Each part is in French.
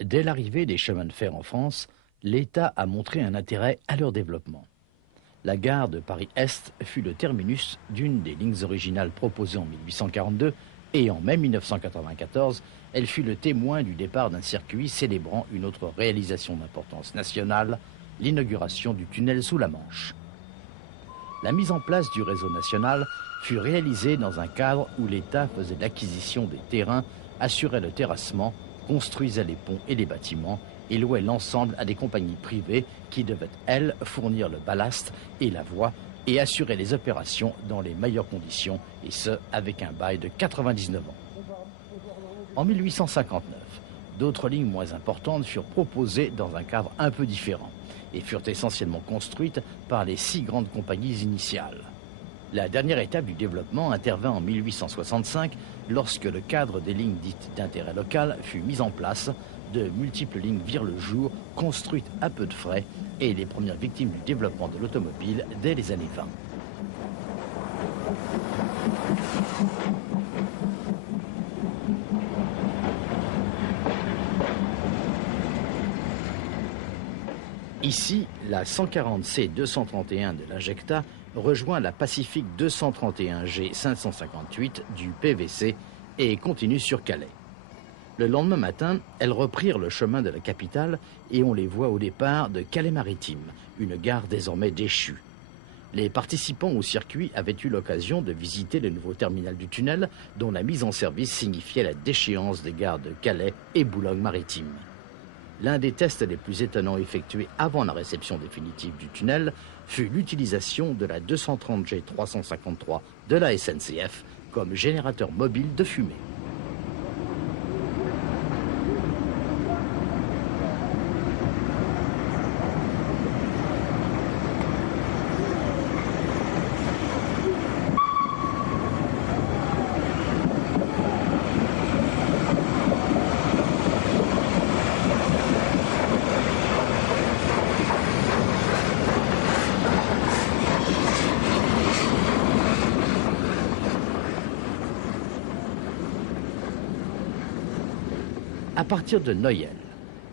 Dès l'arrivée des chemins de fer en France, l'État a montré un intérêt à leur développement. La gare de Paris-Est fut le terminus d'une des lignes originales proposées en 1842 et en mai 1994, elle fut le témoin du départ d'un circuit célébrant une autre réalisation d'importance nationale, l'inauguration du tunnel sous la Manche. La mise en place du réseau national fut réalisée dans un cadre où l'État faisait l'acquisition des terrains, assurait le terrassement, construisait les ponts et les bâtiments et louait l'ensemble à des compagnies privées qui devaient, elles, fournir le ballast et la voie et assurer les opérations dans les meilleures conditions, et ce, avec un bail de 99 ans. En 1859, d'autres lignes moins importantes furent proposées dans un cadre un peu différent et furent essentiellement construites par les 6 grandes compagnies initiales. La dernière étape du développement intervint en 1865 lorsque le cadre des lignes dites d'intérêt local fut mis en place, de multiples lignes virent le jour, construites à peu de frais, et les premières victimes du développement de l'automobile dès les années 20. Ici, la 140C-231 de l'Injecta rejoint la Pacific 231G 558 du PVC et continue sur Calais. Le lendemain matin, elles reprirent le chemin de la capitale et on les voit au départ de Calais-Maritime, une gare désormais déchue. Les participants au circuit avaient eu l'occasion de visiter le nouveau terminal du tunnel dont la mise en service signifiait la déchéance des gares de Calais et Boulogne-Maritime. L'un des tests les plus étonnants effectués avant la réception définitive du tunnel fut l'utilisation de la 230G 353 de la SNCF comme générateur mobile de fumée. À partir de Noyelles,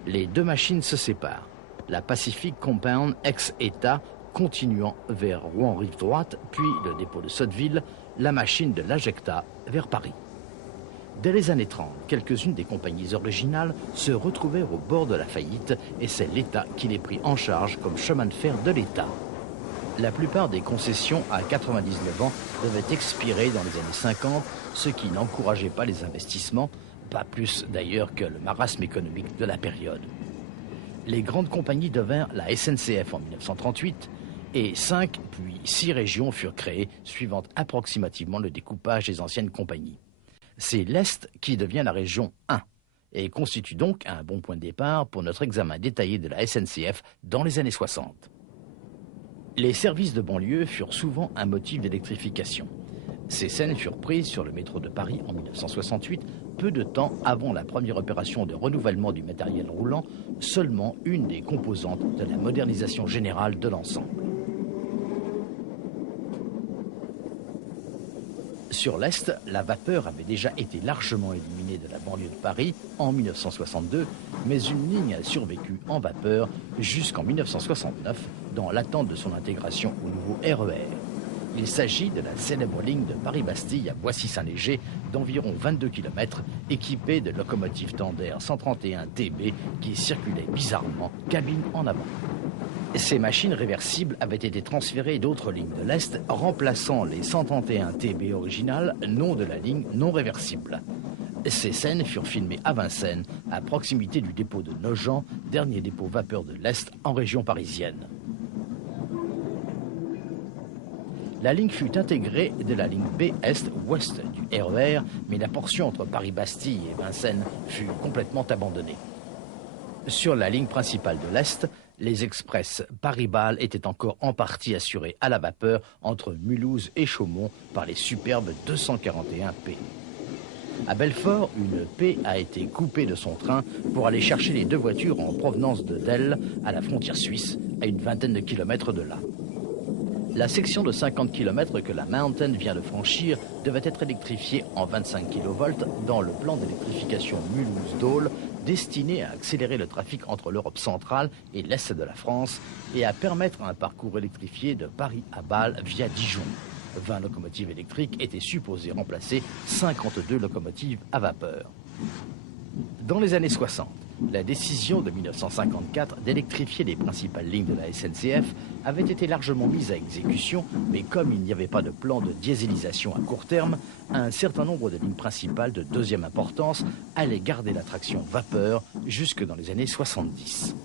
les 2 machines se séparent. La Pacific Compound ex-État continuant vers Rouen rive droite, puis le dépôt de Sotteville, la machine de l'Injecta vers Paris. Dès les années 30, quelques-unes des compagnies originales se retrouvèrent au bord de la faillite et c'est l'État qui les prit en charge comme chemin de fer de l'État. La plupart des concessions à 99 ans devaient expirer dans les années 50, ce qui n'encourageait pas les investissements, pas plus d'ailleurs que le marasme économique de la période. Les grandes compagnies devinrent la SNCF en 1938 et 5 puis 6 régions furent créées, suivant approximativement le découpage des anciennes compagnies. C'est l'Est qui devient la région 1 et constitue donc un bon point de départ pour notre examen détaillé de la SNCF dans les années 60. Les services de banlieue furent souvent un motif d'électrification. Ces scènes furent prises sur le métro de Paris en 1968, peu de temps avant la première opération de renouvellement du matériel roulant, seulement une des composantes de la modernisation générale de l'ensemble. Sur l'Est, la vapeur avait déjà été largement éliminée de la banlieue de Paris en 1962, mais une ligne a survécu en vapeur jusqu'en 1969, dans l'attente de son intégration au nouveau RER. Il s'agit de la célèbre ligne de Paris-Bastille à Boissy-Saint-Léger d'environ 22 km, équipée de locomotives Tandem 131 TB qui circulaient bizarrement, cabine en avant. Ces machines réversibles avaient été transférées d'autres lignes de l'Est, remplaçant les 131 TB originales, nom de la ligne non réversible. Ces scènes furent filmées à Vincennes, à proximité du dépôt de Nogent, dernier dépôt vapeur de l'Est en région parisienne. La ligne fut intégrée de la ligne B Est-Ouest du RER, mais la portion entre Paris-Bastille et Vincennes fut complètement abandonnée. Sur la ligne principale de l'Est, les express Paris-Bâle étaient encore en partie assurés à la vapeur entre Mulhouse et Chaumont par les superbes 241 P. À Belfort, une P a été coupée de son train pour aller chercher les 2 voitures en provenance de Delle à la frontière suisse, à une vingtaine de kilomètres de là. La section de 50 km que la Mountain vient de franchir devait être électrifiée en 25 kV dans le plan d'électrification Mulhouse-Dole destiné à accélérer le trafic entre l'Europe centrale et l'Est de la France et à permettre un parcours électrifié de Paris à Bâle via Dijon. 20 locomotives électriques étaient supposées remplacer 52 locomotives à vapeur. Dans les années 60, la décision de 1954 d'électrifier les principales lignes de la SNCF avait été largement mise à exécution, mais comme il n'y avait pas de plan de dieselisation à court terme, un certain nombre de lignes principales de deuxième importance allaient garder la traction vapeur jusque dans les années 70.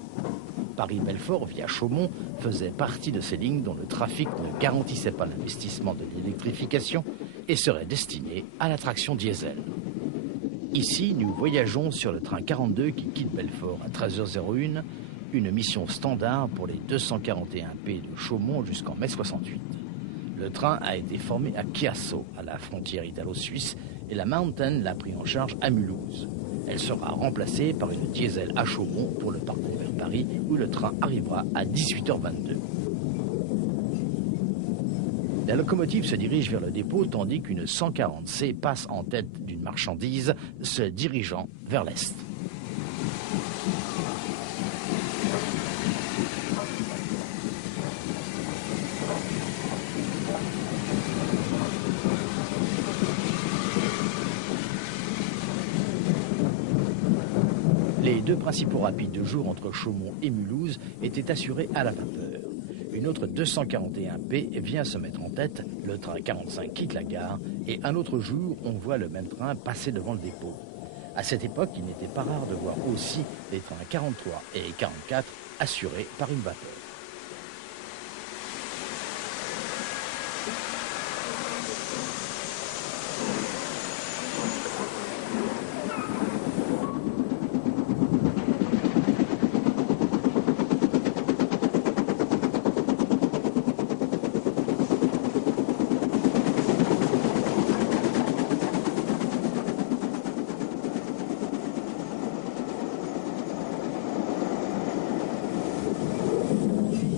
Paris-Belfort via Chaumont faisait partie de ces lignes dont le trafic ne garantissait pas l'investissement de l'électrification et serait destiné à la traction diesel. Ici, nous voyageons sur le train 42 qui quitte Belfort à 13h01, une mission standard pour les 241P de Chaumont jusqu'en mai 68. Le train a été formé à Chiasso, à la frontière italo-suisse, et la Mountain l'a pris en charge à Mulhouse. Elle sera remplacée par une diesel à Chaumont pour le parcours vers Paris, où le train arrivera à 18h22. La locomotive se dirige vers le dépôt tandis qu'une 140C passe en tête d'une marchandise se dirigeant vers l'est. Les deux principaux rapides de jour entre Chaumont et Mulhouse étaient assurés à la vapeur. Une autre 241P vient se mettre en tête, le train 45 quitte la gare et un autre jour, on voit le même train passer devant le dépôt. À cette époque, il n'était pas rare de voir aussi les trains 43 et 44 assurés par une vapeur.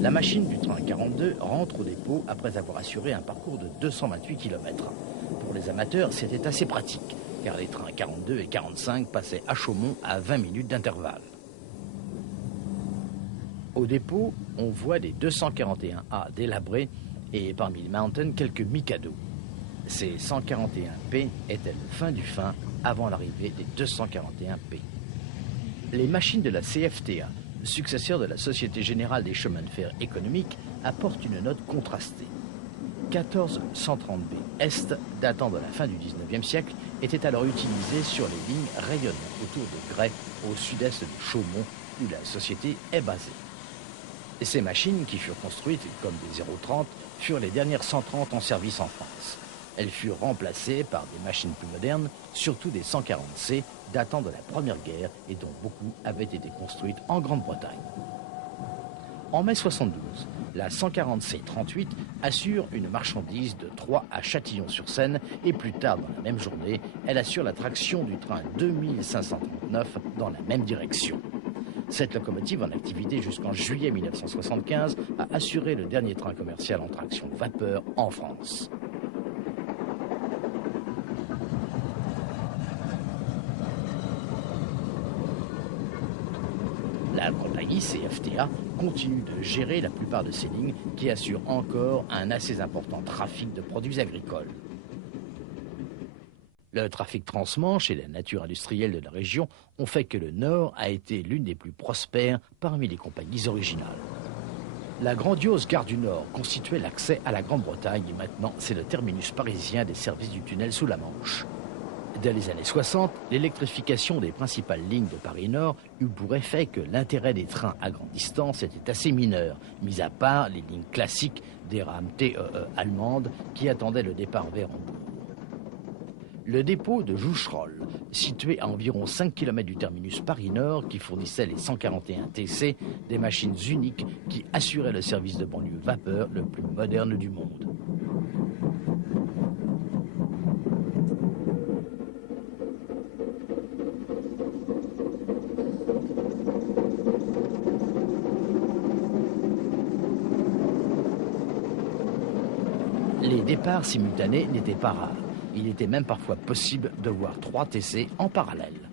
La machine du train 42 rentre au dépôt après avoir assuré un parcours de 228 km. Pour les amateurs, c'était assez pratique, car les trains 42 et 45 passaient à Chaumont à 20 minutes d'intervalle. Au dépôt, on voit des 241A délabrés et parmi les Mountain, quelques Mikado. Ces 141P étaient le fin du fin avant l'arrivée des 241P. Les machines de la CFTA, successeur de la Société Générale des Chemins de Fer Économiques, apporte une note contrastée. 14 130B Est, datant de la fin du 19e siècle, étaient alors utilisés sur les lignes rayonnant autour de Gray, au sud-est de Chaumont, où la société est basée. Et ces machines, qui furent construites comme des 030, furent les dernières 130 en service en France. Elles furent remplacées par des machines plus modernes, surtout des 140C, datant de la Première Guerre et dont beaucoup avaient été construites en Grande-Bretagne. En mai 72, la 140C 38 assure une marchandise de Troyes à Châtillon-sur-Seine et plus tard dans la même journée, elle assure la traction du train 2539 dans la même direction. Cette locomotive, en activité jusqu'en juillet 1975, a assuré le dernier train commercial en traction vapeur en France. La compagnie CFTA continue de gérer la plupart de ces lignes qui assurent encore un assez important trafic de produits agricoles. Le trafic transmanche et la nature industrielle de la région ont fait que le Nord a été l'une des plus prospères parmi les compagnies originales. La grandiose gare du Nord constituait l'accès à la Grande-Bretagne et maintenant c'est le terminus parisien des services du tunnel sous la Manche. Dès les années 60, l'électrification des principales lignes de Paris-Nord eut pour effet que l'intérêt des trains à grande distance était assez mineur, mis à part les lignes classiques des rames TEE allemandes qui attendaient le départ vers Hambourg. Le dépôt de Joucherolles, situé à environ 5 km du terminus Paris-Nord qui fournissait les 141 TC, des machines uniques qui assuraient le service de banlieue vapeur le plus moderne du monde. Les départs simultanés n'étaient pas rares. Il était même parfois possible de voir 3 TC en parallèle.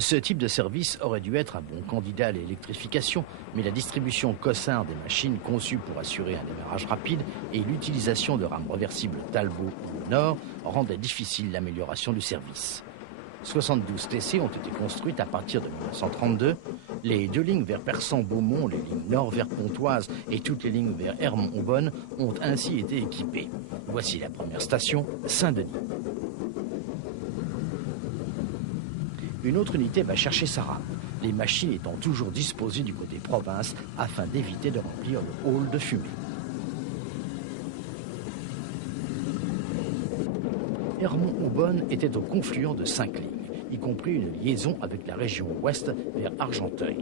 Ce type de service aurait dû être un bon candidat à l'électrification, mais la distribution Cossin des machines conçues pour assurer un démarrage rapide et l'utilisation de rames réversibles Talbot ou Nord rendaient difficile l'amélioration du service. 72 TC ont été construites à partir de 1932. Les 2 lignes vers Persan-Beaumont, les lignes Nord vers Pontoise et toutes les lignes vers Hermont-Aubonne ont ainsi été équipées. Voici la première station, Saint-Denis. Une autre unité va chercher sa rame, les machines étant toujours disposées du côté province afin d'éviter de remplir le hall de fumée. Hermont-Aubonne était au confluent de 5 lignes, y compris une liaison avec la région ouest vers Argenteuil.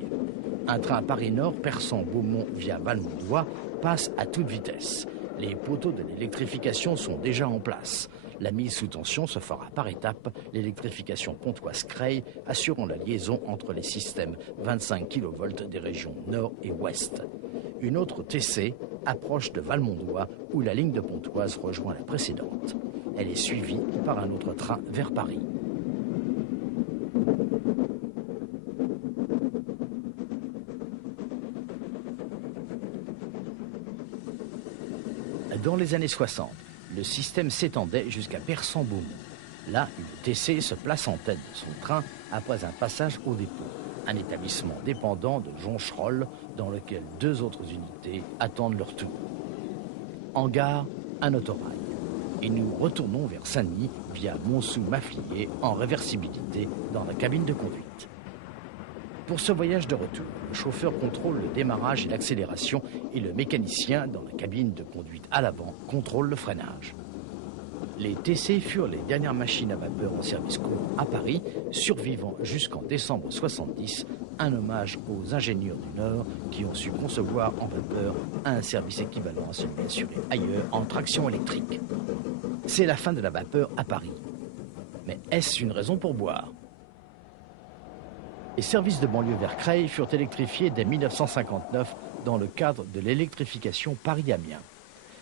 Un train Paris-Nord Persan-Beaumont via Valmondois passe à toute vitesse. Les poteaux de l'électrification sont déjà en place. La mise sous tension se fera par étapes, l'électrification Pontoise-Creil assurant la liaison entre les systèmes 25 kV des régions nord et ouest. Une autre TC approche de Valmondois où la ligne de Pontoise rejoint la précédente. Elle est suivie par un autre train vers Paris. Dans les années 60, le système s'étendait jusqu'à Persan-Beaumont. Là, une TC se place en tête de son train après un passage au dépôt, un établissement dépendant de Joncherolles dans lequel 2 autres unités attendent leur tour. En gare, un autorail. Et nous retournons vers Saint-Denis via Montsou-Maffliers en réversibilité dans la cabine de conduite. Pour ce voyage de retour, le chauffeur contrôle le démarrage et l'accélération et le mécanicien, dans la cabine de conduite à l'avant, contrôle le freinage. Les TC furent les dernières machines à vapeur en service court à Paris, survivant jusqu'en décembre 70, un hommage aux ingénieurs du Nord qui ont su concevoir en vapeur un service équivalent à celui assuré ailleurs en traction électrique. C'est la fin de la vapeur à Paris. Mais est-ce une raison pour boire ? Les services de banlieue vers Creil furent électrifiés dès 1959 dans le cadre de l'électrification Paris-Amiens.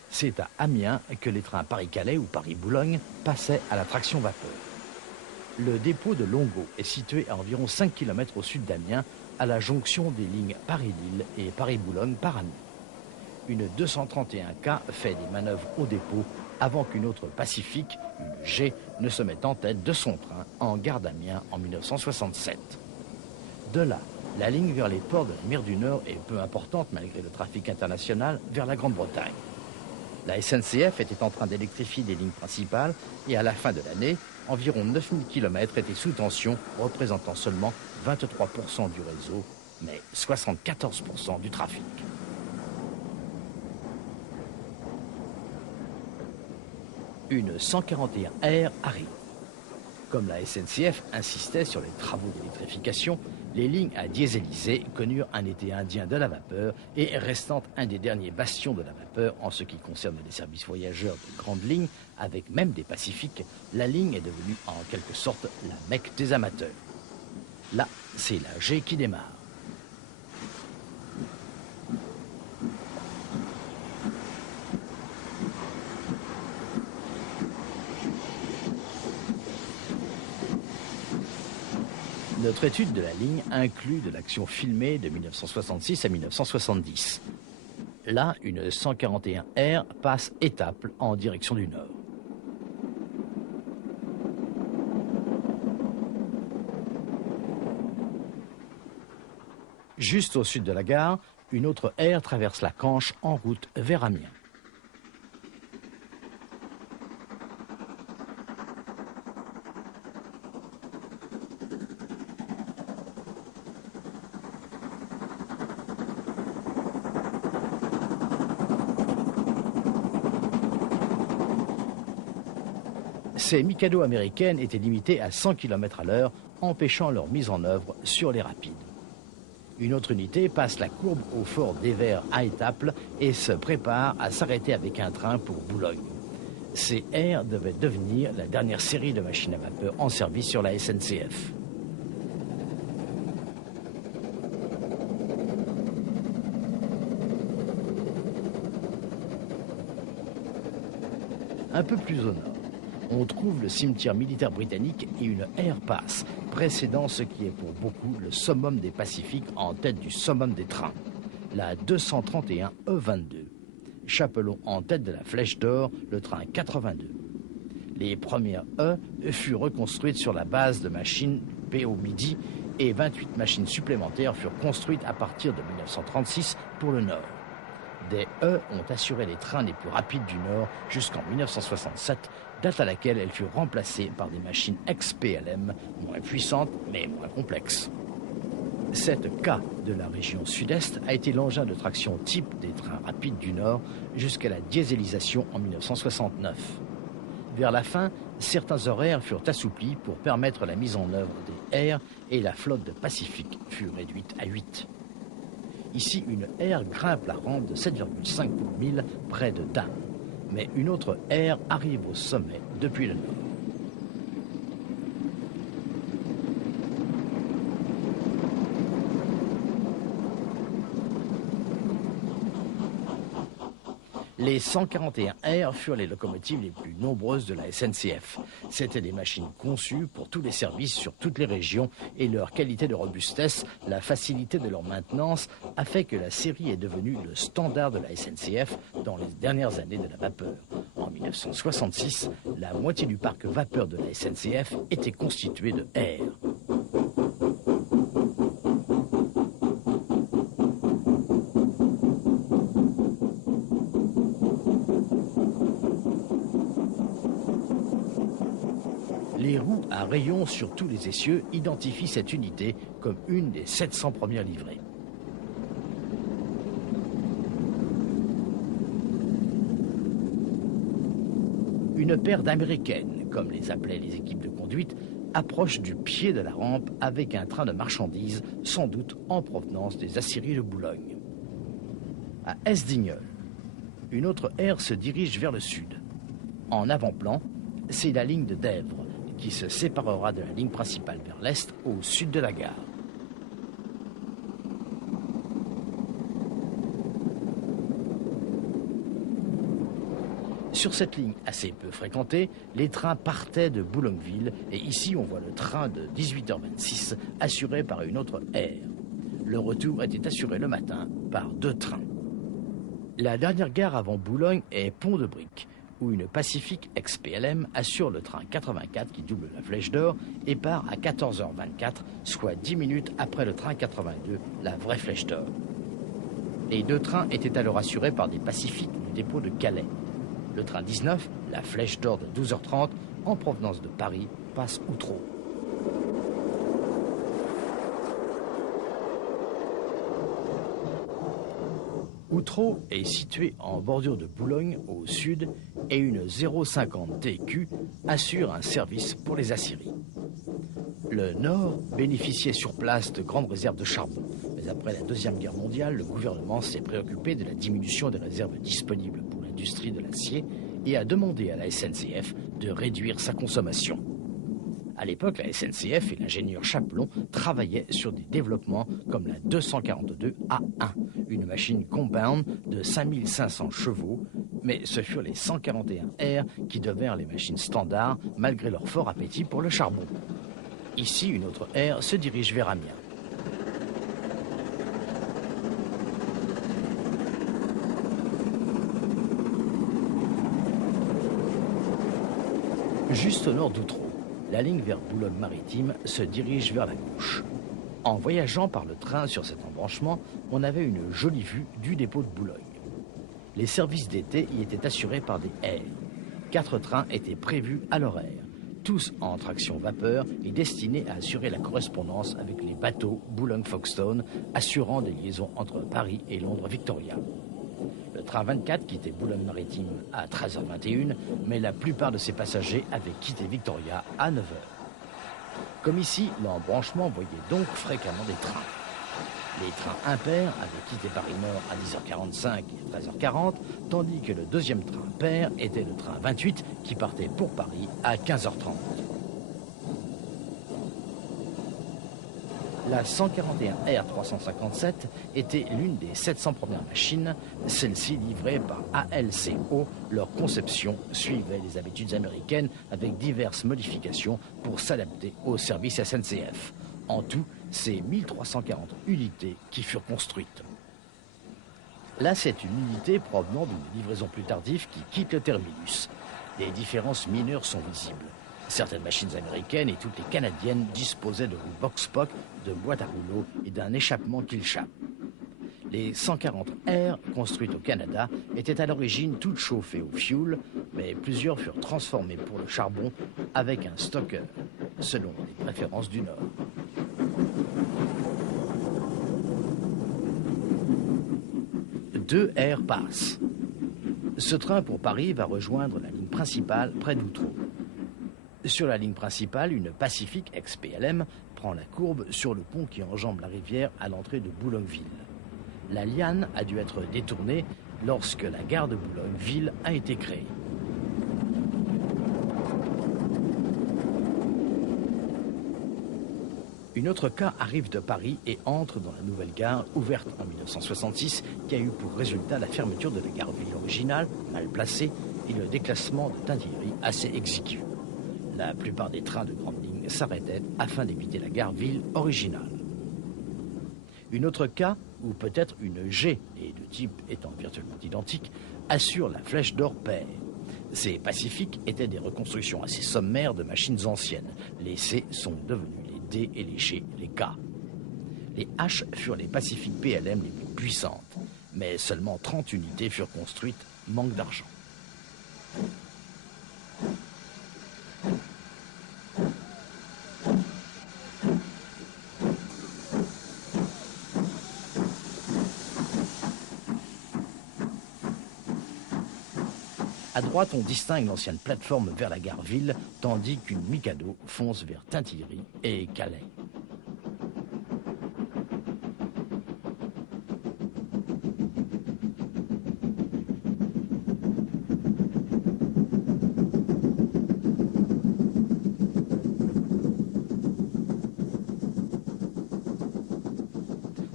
C'est à Amiens que les trains Paris-Calais ou Paris-Boulogne passaient à la traction vapeur. Le dépôt de Longo est situé à environ 5 km au sud d'Amiens, à la jonction des lignes Paris-Lille et Paris-Boulogne par Amiens. Une 231K fait des manœuvres au dépôt avant qu'une autre Pacifique, une G, ne se mette en tête de son train en gare d'Amiens en 1967. De là, la ligne vers les ports de la mer du Nord est peu importante malgré le trafic international vers la Grande-Bretagne. La SNCF était en train d'électrifier des lignes principales et à la fin de l'année, environ 9000 km étaient sous tension, représentant seulement 23% du réseau, mais 74% du trafic. Une 141R arrive. Comme la SNCF insistait sur les travaux d'électrification, les lignes à dieselisé connurent un été indien de la vapeur et restant un des derniers bastions de la vapeur en ce qui concerne les services voyageurs de grandes lignes, avec même des Pacifiques, la ligne est devenue en quelque sorte la Mecque des amateurs. Là, c'est la G qui démarre. Notre étude de la ligne inclut de l'action filmée de 1966 à 1970. Là, une 141R passe Étaples en direction du nord. Juste au sud de la gare, une autre R traverse la Canche en route vers Amiens. Ces Mikado américaines étaient limitées à 100 km à l'heure, empêchant leur mise en œuvre sur les rapides. Une autre unité passe la courbe au fort d'Evere à Étaples et se prépare à s'arrêter avec un train pour Boulogne. Ces R devaient devenir la dernière série de machines à vapeur en service sur la SNCF. Un peu plus au nord, on trouve le cimetière militaire britannique et une R passe, précédant ce qui est pour beaucoup le summum des Pacifiques en tête du summum des trains, la 231 E22. Chapelon en tête de la Flèche d'Or, le train 82. Les premières E furent reconstruites sur la base de machines PO Midi et 28 machines supplémentaires furent construites à partir de 1936 pour le Nord. Des E ont assuré les trains les plus rapides du Nord jusqu'en 1967, date à laquelle elles furent remplacées par des machines ex-PLM, moins puissantes mais moins complexes. Cette K de la région sud-est a été l'engin de traction type des trains rapides du Nord jusqu'à la dieselisation en 1969. Vers la fin, certains horaires furent assouplis pour permettre la mise en œuvre des R et la flotte de Pacifique fut réduite à 8. Ici, une R grimpe la rampe de 7,5 pour 1000 près de Damme, mais une autre R arrive au sommet depuis le nord. Les 141R furent les locomotives les plus nombreuses de la SNCF. C'étaient des machines conçues pour tous les services sur toutes les régions et leur qualité de robustesse, la facilité de leur maintenance a fait que la série est devenue le standard de la SNCF dans les dernières années de la vapeur. En 1966, la moitié du parc vapeur de la SNCF était constitué de R. Les roues à rayons sur tous les essieux identifient cette unité comme une des 700 premières livrées. Une paire d'américaines, comme les appelaient les équipes de conduite, approche du pied de la rampe avec un train de marchandises, sans doute en provenance des aciéries de Boulogne. À Esdigneul, une autre aire se dirige vers le sud. En avant-plan, c'est la ligne de Dèvres, qui se séparera de la ligne principale vers l'est au sud de la gare. Sur cette ligne assez peu fréquentée, les trains partaient de Boulogneville et ici on voit le train de 18h26 assuré par une autre aire. Le retour était assuré le matin par 2 trains. La dernière gare avant Boulogne est Pont-de-Brique, où une Pacifique ex-PLM assure le train 84 qui double la Flèche d'Or et part à 14h24, soit 10 minutes après le train 82, la vraie Flèche d'Or. Les 2 trains étaient alors assurés par des Pacifiques du dépôt de Calais. Le train 19, la Flèche d'Or de 12h30, en provenance de Paris, passe Outreau. Outreau est situé en bordure de Boulogne au sud et une 050 TQ assure un service pour les aciéries. Le Nord bénéficiait sur place de grandes réserves de charbon, mais après la Deuxième Guerre mondiale, le gouvernement s'est préoccupé de la diminution des réserves disponibles pour l'industrie de l'acier et a demandé à la SNCF de réduire sa consommation. À l'époque, la SNCF et l'ingénieur Chapelon travaillaient sur des développements comme la 242 A1, une machine compound de 5500 chevaux, mais ce furent les 141R qui devinrent les machines standards malgré leur fort appétit pour le charbon. Ici, une autre R se dirige vers Amiens. Juste au nord d'Outreau, la ligne vers Boulogne-Maritime se dirige vers la gauche. En voyageant par le train sur cet embranchement, on avait une jolie vue du dépôt de Boulogne. Les services d'été y étaient assurés par des ailes. 4 trains étaient prévus à l'horaire, tous en traction vapeur et destinés à assurer la correspondance avec les bateaux Boulogne-Folkestone, assurant des liaisons entre Paris et Londres-Victoria. Le train 24 quittait Boulogne-Maritime à 13h21, mais la plupart de ses passagers avaient quitté Victoria à 9h. Comme ici, l'embranchement voyait donc fréquemment des trains. Les trains impairs avaient quitté Paris-Nord à 10h45 et 13h40, tandis que le deuxième train pair était le train 28 qui partait pour Paris à 15h30. La 141R357 était l'une des 700 premières machines, celle-ci livrée par ALCO. Leur conception suivait les habitudes américaines avec diverses modifications pour s'adapter au service SNCF. En tout, c'est 1340 unités qui furent construites. Là, c'est une unité provenant d'une livraison plus tardive qui quitte le terminus. Des différences mineures sont visibles. Certaines machines américaines et toutes les canadiennes disposaient de roues Boxpock, de boîtes à rouleaux et d'un échappement Killshap. Les 140R, construites au Canada, étaient à l'origine toutes chauffées au fioul, mais plusieurs furent transformées pour le charbon avec un stocker, selon les préférences du Nord. Deux R passent. Ce train pour Paris va rejoindre la ligne principale près d'Outreau. Sur la ligne principale, une Pacific ex-PLM prend la courbe sur le pont qui enjambe la rivière à l'entrée de Boulogne-Ville. La liane a dû être détournée lorsque la gare de Boulogne-Ville a été créée. Une autre car arrive de Paris et entre dans la nouvelle gare ouverte en 1966 qui a eu pour résultat la fermeture de la gare-ville originale, mal placée, et le déclassement de Tinguiry assez exigu. La plupart des trains de grande ligne s'arrêtaient afin d'éviter la gare-ville originale. Une autre K, ou peut-être une G, les deux types étant virtuellement identiques, assure la Flèche d'Or Pair. Ces Pacifiques étaient des reconstructions assez sommaires de machines anciennes. Les C sont devenus les D et les G, les K. Les H furent les Pacifiques PLM les plus puissantes, mais seulement 30 unités furent construites, manque d'argent. À droite, on distingue l'ancienne plateforme vers la gare-ville, tandis qu'une Mikado fonce vers Tinguiry et Calais.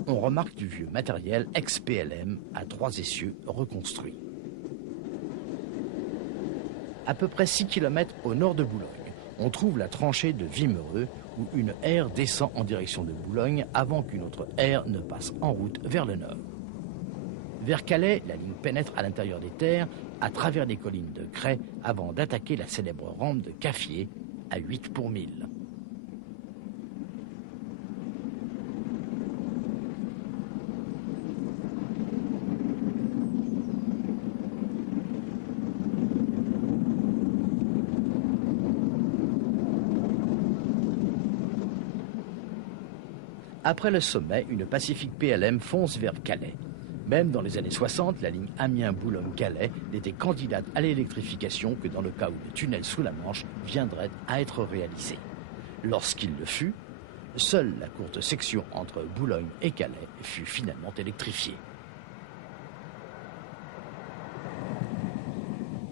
On remarque du vieux matériel ex-PLM à 3 essieux reconstruits. À peu près 6 km au nord de Boulogne, on trouve la tranchée de Wimereux où une R descend en direction de Boulogne avant qu'une autre R ne passe en route vers le nord. Vers Calais, la ligne pénètre à l'intérieur des terres, à travers les collines de Cray, avant d'attaquer la célèbre rampe de Caffier à 8 pour 1000. Après le sommet, une Pacific PLM fonce vers Calais. Même dans les années 60, la ligne Amiens-Boulogne-Calais n'était candidate à l'électrification que dans le cas où le tunnel sous la Manche viendrait à être réalisé. Lorsqu'il le fut, seule la courte section entre Boulogne et Calais fut finalement électrifiée.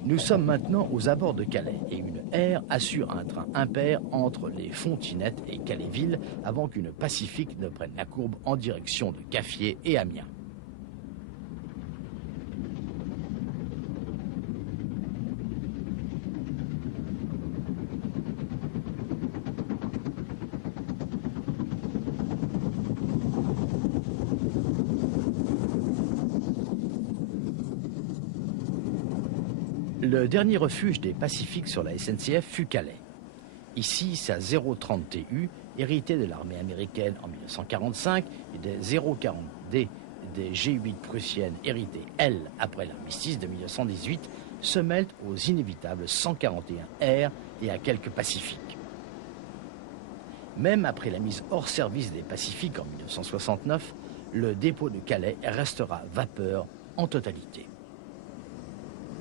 Nous sommes maintenant aux abords de Calais et une R assure un train impair entre les Fontinettes et Calais-Ville avant qu'une Pacifique ne prenne la courbe en direction de Caffier et Amiens. Le dernier refuge des Pacifiques sur la SNCF fut Calais. Ici, sa 030 TU, héritée de l'armée américaine en 1945 et des 040D des G8 prussiennes héritées, elles, après l'armistice de 1918, se mêlent aux inévitables 141R et à quelques Pacifiques. Même après la mise hors service des Pacifiques en 1969, le dépôt de Calais restera vapeur en totalité.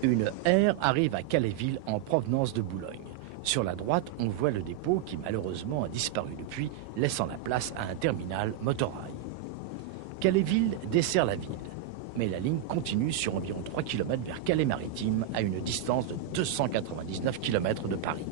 Une R arrive à Calais-Ville en provenance de Boulogne. Sur la droite, on voit le dépôt qui malheureusement a disparu depuis, laissant la place à un terminal motorail. Calais-Ville dessert la ville, mais la ligne continue sur environ 3 km vers Calais-Maritime à une distance de 299 km de Paris.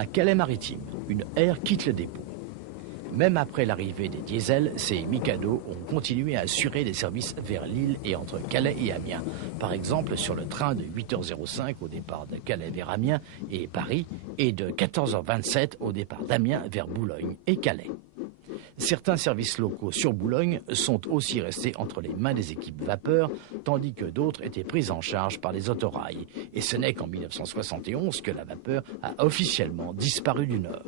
À Calais-Maritime, une aire quitte le dépôt. Même après l'arrivée des diesels, ces Mikado ont continué à assurer des services vers Lille et entre Calais et Amiens. Par exemple, sur le train de 8h05 au départ de Calais vers Amiens et Paris, et de 14h27 au départ d'Amiens vers Boulogne et Calais. Certains services locaux sur Boulogne sont aussi restés entre les mains des équipes vapeur, tandis que d'autres étaient pris en charge par les autorails. Et ce n'est qu'en 1971 que la vapeur a officiellement disparu du Nord.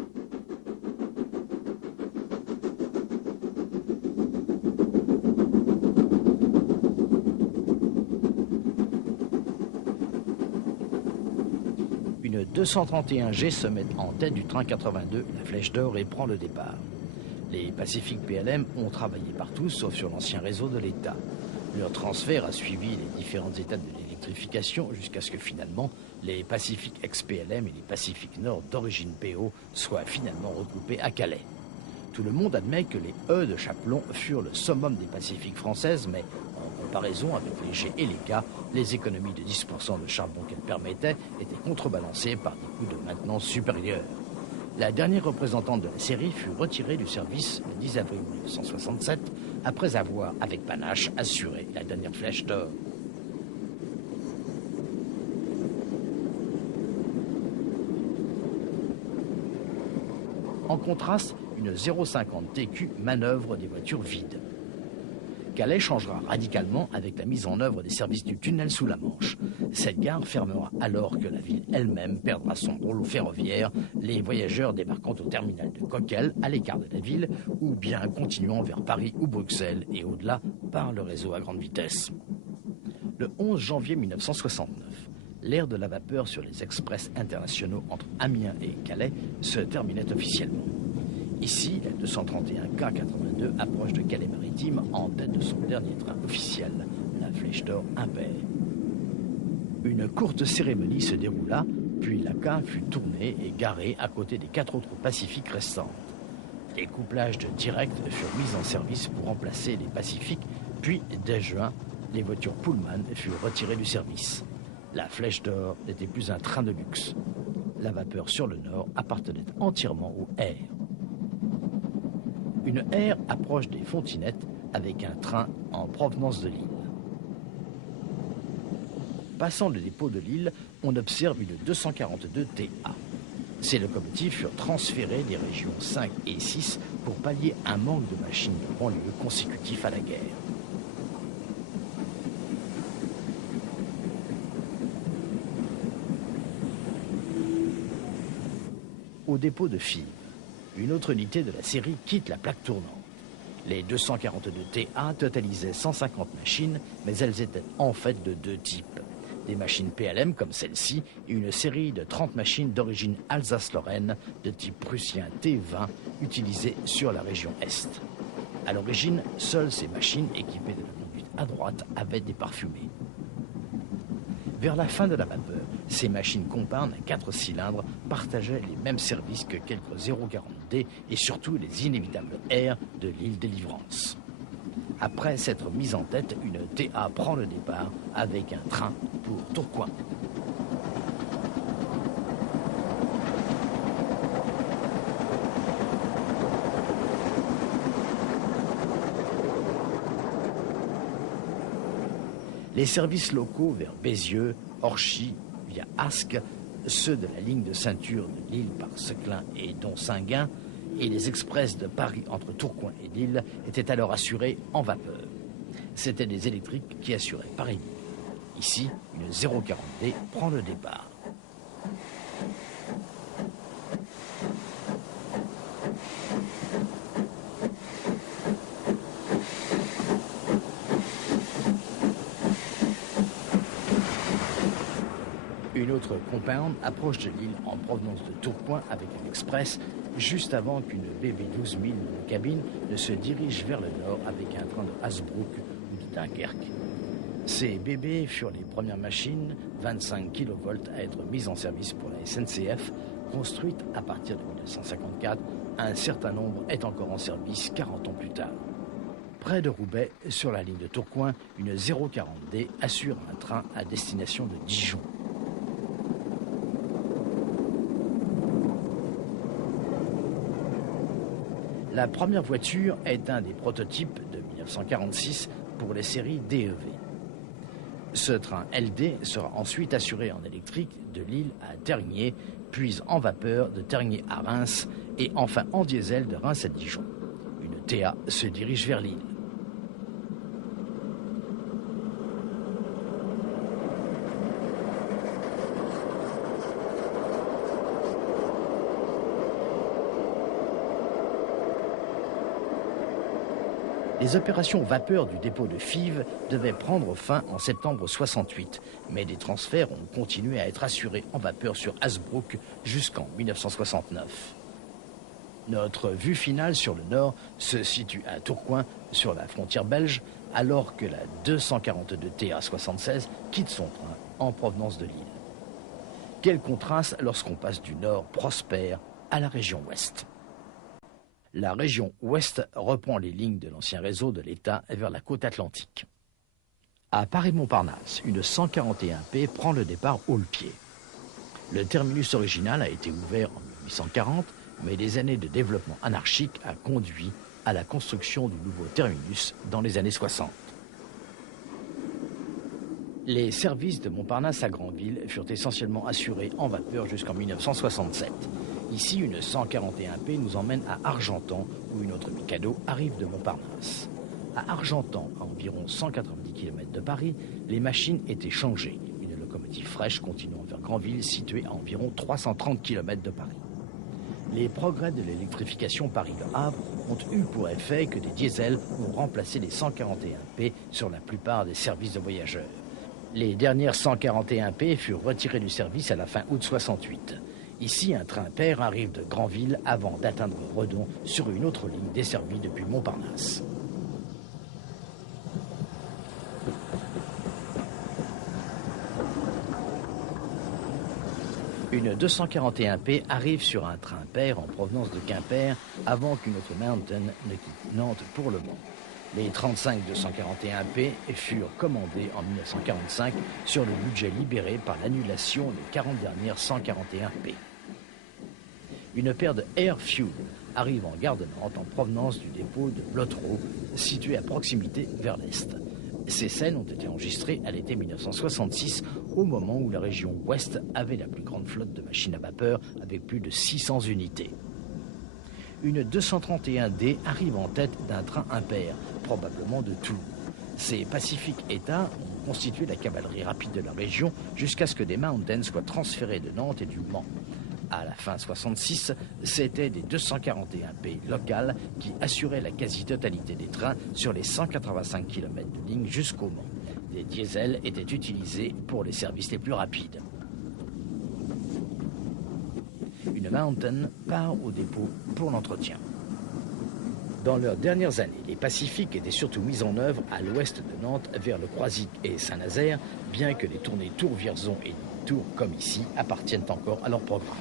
Une 231G se met en tête du train 82, la Flèche d'Or, et prend le départ. Les Pacific PLM ont travaillé partout, sauf sur l'ancien réseau de l'État. Leur transfert a suivi les différentes étapes de l'électrification jusqu'à ce que finalement les Pacific ex-PLM et les Pacific Nord d'origine PO soient finalement regroupés à Calais. Tout le monde admet que les E de Chapelon furent le summum des Pacifiques françaises, mais en comparaison avec les G et les K, les économies de 10% de charbon qu'elles permettaient étaient contrebalancées par des coûts de maintenance supérieurs. La dernière représentante de la série fut retirée du service le 10 avril 1967, après avoir, avec panache, assuré la dernière Flèche d'Or. En contraste, une 050 TQ manœuvre des voitures vides. Calais changera radicalement avec la mise en œuvre des services du tunnel sous la Manche. Cette gare fermera alors que la ville elle-même perdra son rôle ferroviaire, les voyageurs débarquant au terminal de Coquelles, à l'écart de la ville, ou bien continuant vers Paris ou Bruxelles et au-delà par le réseau à grande vitesse. Le 11 janvier 1969, l'ère de la vapeur sur les express internationaux entre Amiens et Calais se terminait officiellement. Ici, la 231K82 approche de Calais-Maritime en tête de son dernier train officiel, la Flèche d'Or Impair. Une courte cérémonie se déroula, puis la K fut tournée et garée à côté des 4 autres Pacifiques restantes. Les couplages de direct furent mis en service pour remplacer les Pacifiques, puis dès juin, les voitures Pullman furent retirées du service. La Flèche d'Or n'était plus un train de luxe. La vapeur sur le Nord appartenait entièrement au R. Une R approche des Fontinettes avec un train en provenance de Lille. Passant le dépôt de Lille, on observe une 242 TA. Ces locomotives furent transférées des régions 5 et 6 pour pallier un manque de machines de banlieue consécutif à la guerre. Au dépôt de Fives, une autre unité de la série quitte la plaque tournante. Les 242 TA totalisaient 150 machines, mais elles étaient en fait de 2 types. Des machines PLM comme celle-ci et une série de 30 machines d'origine Alsace-Lorraine de type prussien T20 utilisées sur la région Est. À l'origine, seules ces machines équipées de la conduite à droite avaient des parfumés. Vers la fin de la vapeur, ces machines compound à 4 cylindres partageaient les mêmes services que quelques 040D et surtout les inévitables R de l'île Délivrance. Après s'être mise en tête, une TA prend le départ avec un train pour Tourcoing. Les services locaux vers Bézieux, Orchy, via Ascq, ceux de la ligne de ceinture de Lille par Seclin et Donsinguin, et les express de Paris entre Tourcoing et Lille étaient alors assurés en vapeur. C'étaient des électriques qui assuraient Paris. Ici, une 040D prend le départ. Une autre compound approche de Lille en provenance de Tourcoing avec un express juste avant qu'une BB 12000 cabine ne se dirige vers le nord avec un train de Hasbrook ou de Dunkerque. Ces bébés furent les premières machines 25 kV à être mises en service pour la SNCF, construite à partir de 1954. Un certain nombre est encore en service 40 ans plus tard. Près de Roubaix, sur la ligne de Tourcoing, une 040D assure un train à destination de Dijon. La première voiture est un des prototypes de 1946 pour les séries DEV. Ce train LD sera ensuite assuré en électrique de Lille à Tergnier, puis en vapeur de Tergnier à Reims et enfin en diesel de Reims à Dijon. Une TA se dirige vers Lille. Les opérations vapeur du dépôt de Fives devaient prendre fin en septembre 68, mais des transferts ont continué à être assurés en vapeur sur Hasbrook jusqu'en 1969. Notre vue finale sur le nord se situe à Tourcoing, sur la frontière belge, alors que la 242 TA-76 quitte son train en provenance de Lille. Quel contraste lorsqu'on passe du nord prospère à la région ouest. La région ouest reprend les lignes de l'ancien réseau de l'État vers la côte atlantique. À Paris-Montparnasse, une 141P prend le départ haut le pied. Le terminus original a été ouvert en 1840, mais des années de développement anarchique a conduit à la construction du nouveau terminus dans les années 60. Les services de Montparnasse à Granville furent essentiellement assurés en vapeur jusqu'en 1967. Ici, une 141P nous emmène à Argentan, où une autre Mikado arrive de Montparnasse. À Argentan, à environ 190 km de Paris, les machines étaient changées. Une locomotive fraîche continuant vers Granville, située à environ 330 km de Paris. Les progrès de l'électrification Paris-Le Havre ont eu pour effet que des diesels ont remplacé les 141P sur la plupart des services de voyageurs. Les dernières 141P furent retirées du service à la fin août 68. Ici, un train pair arrive de Granville avant d'atteindre Redon sur une autre ligne desservie depuis Montparnasse. Une 241P arrive sur un train pair en provenance de Quimper avant qu'une autre Mountain ne quitte Nantes pour le Mans. Les 35 241P furent commandés en 1945 sur le budget libéré par l'annulation des 40 dernières 141P. Une paire de Air Fuel arrive en gare de Nantes en provenance du dépôt de Blottereau, situé à proximité vers l'est. Ces scènes ont été enregistrées à l'été 1966, au moment où la région ouest avait la plus grande flotte de machines à vapeur avec plus de 600 unités. Une 231D arrive en tête d'un train impair, probablement de Tours. Ces pacifiques États ont constitué la cavalerie rapide de la région jusqu'à ce que des Mountains soient transférés de Nantes et du Mans. À la fin 66, c'était des 241P locales qui assuraient la quasi-totalité des trains sur les 185 km de ligne jusqu'au Mans. Des diesels étaient utilisés pour les services les plus rapides. Une Mountain part au dépôt pour l'entretien. Dans leurs dernières années, les Pacifiques étaient surtout mis en œuvre à l'ouest de Nantes vers le Croisic et Saint-Nazaire, bien que les tournées Tours-Vierzon et Tours, comme ici, appartiennent encore à leur programme.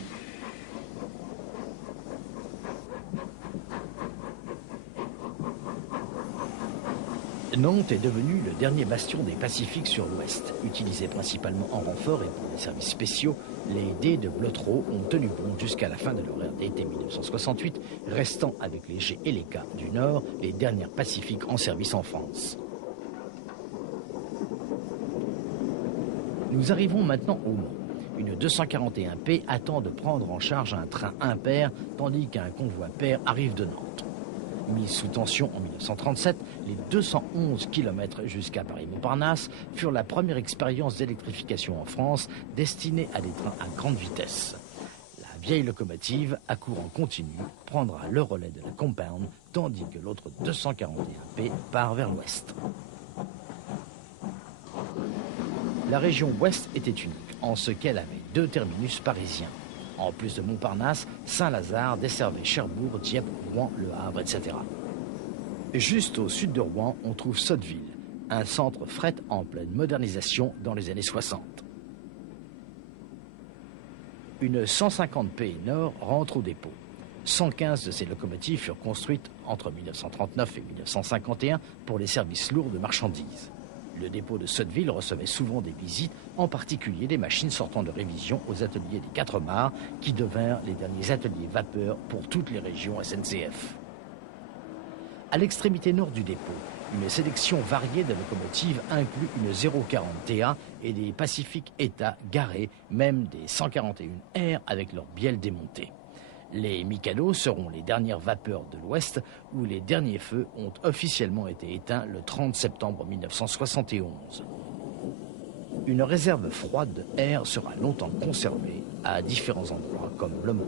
Nantes est devenue le dernier bastion des Pacifiques sur l'ouest. Utilisé principalement en renfort et pour les services spéciaux, les dés de Blottereau ont tenu bon jusqu'à la fin de leur ère d'été 1968, restant avec les G et les K du Nord les dernières Pacifiques en service en France. Nous arrivons maintenant au Mans. Une 241P attend de prendre en charge un train impair, tandis qu'un convoi pair arrive de Nantes. Mis sous tension en 1937, les 211 km jusqu'à Paris-Montparnasse furent la première expérience d'électrification en France destinée à des trains à grande vitesse. La vieille locomotive, à courant continu, prendra le relais de la Compound, tandis que l'autre 241P part vers l'ouest. La région ouest était unique, en ce qu'elle avait deux terminus parisiens. En plus de Montparnasse, Saint-Lazare desservait Cherbourg, Dieppe, Rouen, Le Havre, etc. Juste au sud de Rouen, on trouve Sotteville, un centre fret en pleine modernisation dans les années 60. Une 150P Nord rentre au dépôt. 115 de ces locomotives furent construites entre 1939 et 1951 pour les services lourds de marchandises. Le dépôt de Sotteville recevait souvent des visites, en particulier des machines sortant de révision aux ateliers des 4 mares, qui devinrent les derniers ateliers vapeur pour toutes les régions SNCF. À l'extrémité nord du dépôt, une sélection variée de locomotives inclut une 040 TA et des Pacific ETA garés, même des 141R avec leurs bielles démontées. Les Mikado seront les dernières vapeurs de l'Ouest où les derniers feux ont officiellement été éteints le 30 septembre 1971. Une réserve froide d'air sera longtemps conservée à différents endroits comme Le Mans.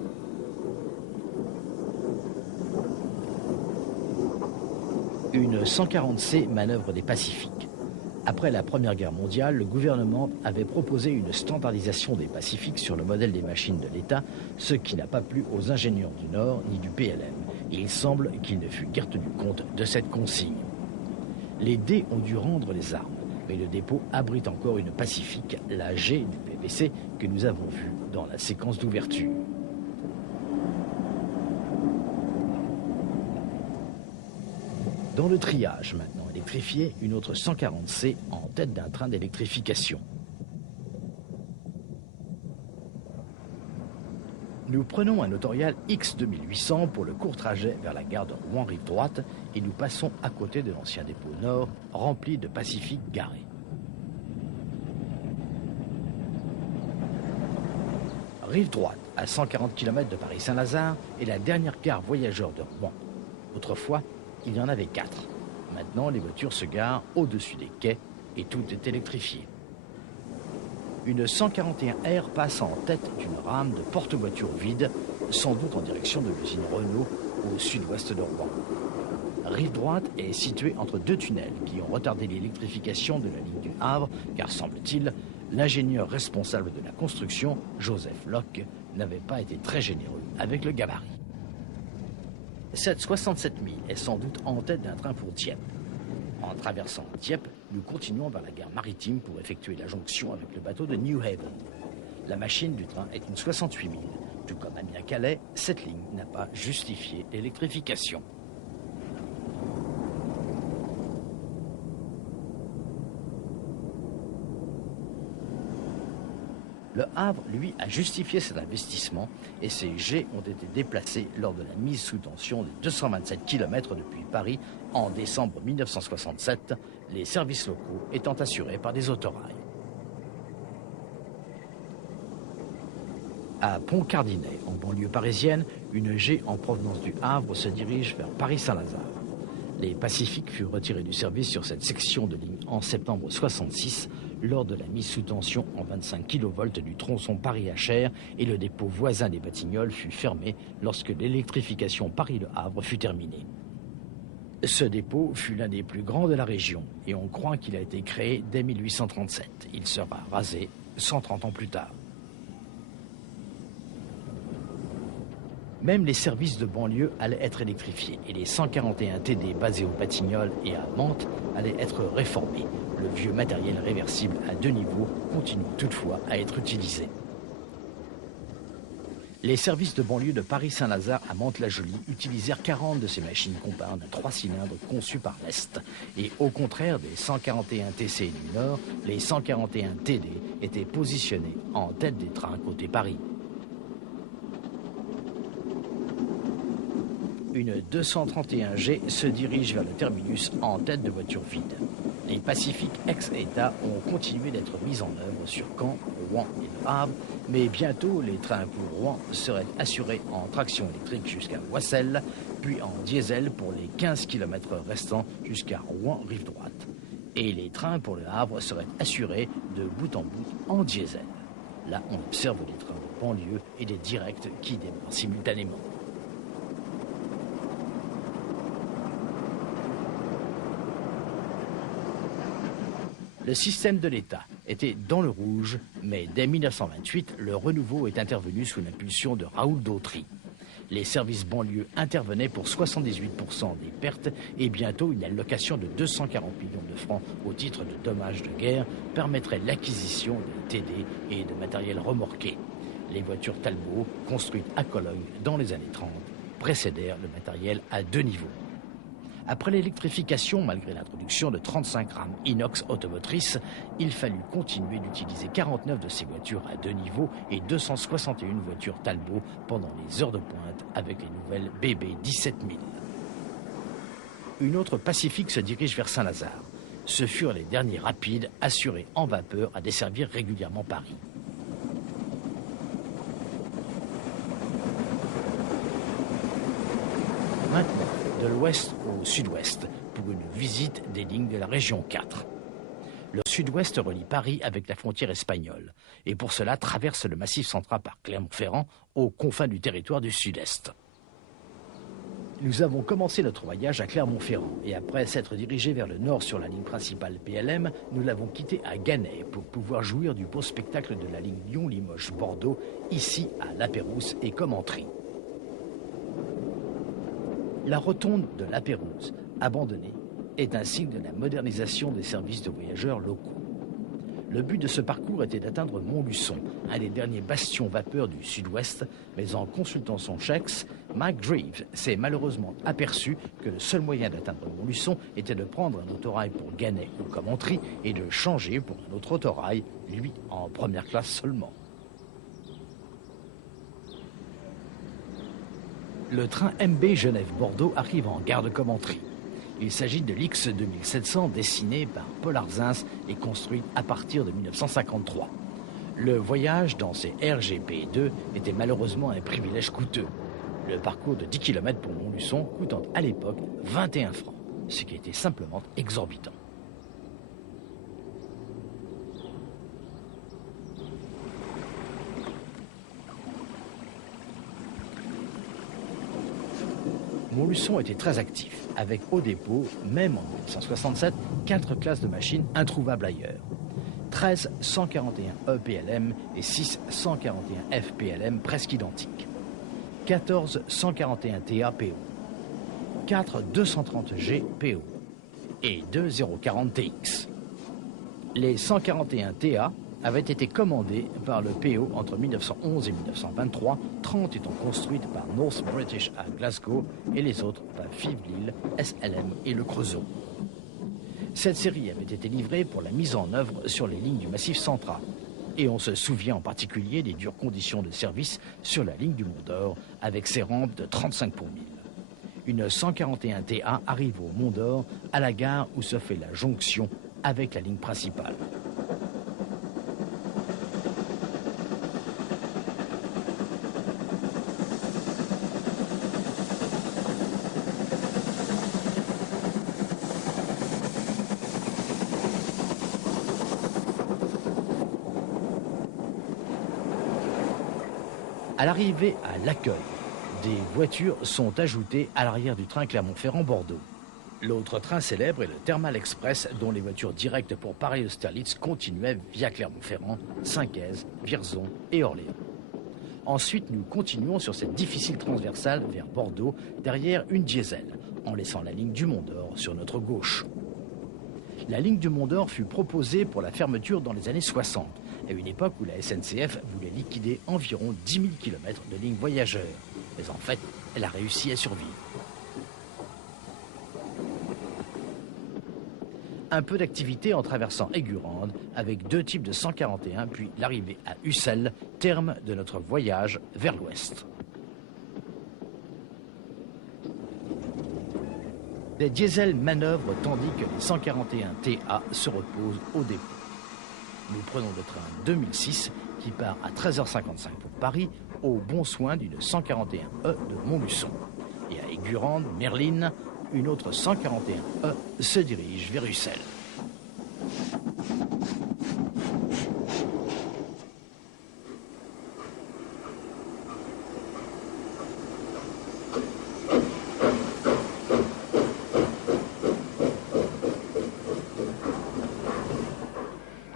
Une 140C manœuvre des Pacifiques. Après la Première Guerre mondiale, le gouvernement avait proposé une standardisation des Pacifiques sur le modèle des machines de l'État, ce qui n'a pas plu aux ingénieurs du Nord ni du PLM. Et il semble qu'il ne fut guère tenu compte de cette consigne. Les dés ont dû rendre les armes, mais le dépôt abrite encore une Pacifique, la G du PVC, que nous avons vue dans la séquence d'ouverture. Dans le triage, maintenant électrifié, une autre 140C en tête d'un train d'électrification. Nous prenons un Autorial X2800 pour le court trajet vers la gare de Rouen-Rive-Droite et nous passons à côté de l'ancien dépôt nord rempli de Pacifiques garés. Rive-Droite, à 140 km de Paris-Saint-Lazare, est la dernière gare voyageurs de Rouen. Autrefois, il y en avait 4. Maintenant, les voitures se garent au-dessus des quais et tout est électrifié. Une 141R passe en tête d'une rame de porte-voitures vide, sans doute en direction de l'usine Renault au sud-ouest de Rouen. Rive-Droite est située entre deux tunnels qui ont retardé l'électrification de la ligne du Havre, car semble-t-il, l'ingénieur responsable de la construction, Joseph Locke, n'avait pas été très généreux avec le gabarit. Cette 67 000 est sans doute en tête d'un train pour Dieppe. En traversant Dieppe, nous continuons vers la gare maritime pour effectuer la jonction avec le bateau de New Haven. La machine du train est une 68 000. Tout comme Amiens-Calais, cette ligne n'a pas justifié l'électrification. Le Havre, lui, a justifié cet investissement et ces G ont été déplacés lors de la mise sous tension des 227 km depuis Paris en décembre 1967, les services locaux étant assurés par des autorails. À Pont-Cardinet, en banlieue parisienne, une G en provenance du Havre se dirige vers Paris-Saint-Lazare. Les Pacifiques furent retirés du service sur cette section de ligne en septembre 1966 lors de la mise sous tension en 25 kV du tronçon Paris-Achères et le dépôt voisin des Batignolles fut fermé lorsque l'électrification Paris-Le Havre fut terminée. Ce dépôt fut l'un des plus grands de la région et on croit qu'il a été créé dès 1837. Il sera rasé 130 ans plus tard. Même les services de banlieue allaient être électrifiés et les 141 TD basés aux Batignolles et à Mantes allaient être réformés. Le vieux matériel réversible à 2 niveaux continue toutefois à être utilisé. Les services de banlieue de Paris-Saint-Lazare à Mantes-la-Jolie utilisèrent 40 de ces machines compardes à 3 cylindres conçues par l'Est. Et au contraire des 141 TC du Nord, les 141 TD étaient positionnés en tête des trains côté Paris. Une 231G se dirige vers le terminus en tête de voitures vides. Les Pacifiques ex-État ont continué d'être mis en œuvre sur Caen, Rouen et Le Havre, mais bientôt les trains pour Rouen seraient assurés en traction électrique jusqu'à Oissel, puis en diesel pour les 15 km restants jusqu'à Rouen-Rive-Droite. Et les trains pour Le Havre seraient assurés de bout en bout en diesel. Là, on observe les trains de banlieue et les directs qui démarrent simultanément. Le système de l'État était dans le rouge, mais dès 1928, le renouveau est intervenu sous l'impulsion de Raoul Dautry. Les services banlieues intervenaient pour 78% des pertes et bientôt une allocation de 240 millions de francs au titre de dommages de guerre permettrait l'acquisition des TD et de matériel remorqué. Les voitures Talbot, construites à Cologne dans les années 30, précédèrent le matériel à 2 niveaux. Après l'électrification, malgré l'introduction de 35 rames inox automotrices, il fallut continuer d'utiliser 49 de ces voitures à 2 niveaux et 261 voitures Talbot pendant les heures de pointe avec les nouvelles BB 17000. une autre Pacifique se dirige vers Saint-Lazare. Ce furent les derniers rapides assurés en vapeur à desservir régulièrement Paris. Maintenant, de l'ouest au sud-ouest, pour une visite des lignes de la région 4. Le sud-ouest relie Paris avec la frontière espagnole, et pour cela traverse le massif central par Clermont-Ferrand, aux confins du territoire du sud-est. Nous avons commencé notre voyage à Clermont-Ferrand, et après s'être dirigés vers le nord sur la ligne principale PLM, nous l'avons quitté à Ganay pour pouvoir jouir du beau spectacle de la ligne Lyon-Limoges-Bordeaux, ici à La Pérouse et Commentry. La rotonde de La Pérouse, abandonnée, est un signe de la modernisation des services de voyageurs locaux. Le but de ce parcours était d'atteindre Montluçon, un des derniers bastions vapeur du sud-ouest, mais en consultant son checks, Mike Dreves s'est malheureusement aperçu que le seul moyen d'atteindre Montluçon était de prendre un autorail pour Ganay ou Commentry et de changer pour un autre autorail, lui en première classe seulement. Le train MB Genève-Bordeaux arrive en gare de Commentry. Il s'agit de l'X 2700 dessiné par Paul Arzins et construit à partir de 1953. Le voyage dans ces RGP2 était malheureusement un privilège coûteux. Le parcours de 10 km pour Montluçon coûtant à l'époque 21 francs, ce qui était simplement exorbitant. Montluçon était très actif, avec au dépôt, même en 1967, 4 classes de machines introuvables ailleurs. 13 141 EPLM et 6 141 FPLM presque identiques. 14 141 TA PO. 4 230G PO. Et 2 040 TX. Les 141 TA avaient été commandés par le PO entre 1911 et 1923, 30 étant construites par North British à Glasgow et les autres par Fives-Lille, SLM et le Creusot. Cette série avait été livrée pour la mise en œuvre sur les lignes du Massif central. Et on se souvient en particulier des dures conditions de service sur la ligne du Mont d'Or avec ses rampes de 35 pour 1000. Une 141 TA arrive au Mont d'Or à la gare où se fait la jonction avec la ligne principale. À l'arrivée à l'accueil, des voitures sont ajoutées à l'arrière du train Clermont-Ferrand-Bordeaux. L'autre train célèbre est le Thermal Express, dont les voitures directes pour Paris-Austerlitz continuaient via Clermont-Ferrand, Saint-Quaise, Vierzon et Orléans. Ensuite, nous continuons sur cette difficile transversale vers Bordeaux, derrière une diesel, en laissant la ligne du Mont d'Or sur notre gauche. La ligne du Mont d'Or fut proposée pour la fermeture dans les années 60, à une époque où la SNCF voulait liquider environ 10 000 km de lignes voyageurs. Mais en fait, elle a réussi à survivre. Un peu d'activité en traversant Aigurande, avec 2 types de 141, puis l'arrivée à Ussel, terme de notre voyage vers l'ouest. Des diesels manœuvrent tandis que les 141 TA se reposent au dépôt. Nous prenons le train 2006 qui part à 13h55 pour Paris, au bon soin d'une 141E de Montluçon. Et à Aigurande, Merline, une autre 141E se dirige vers Ussel.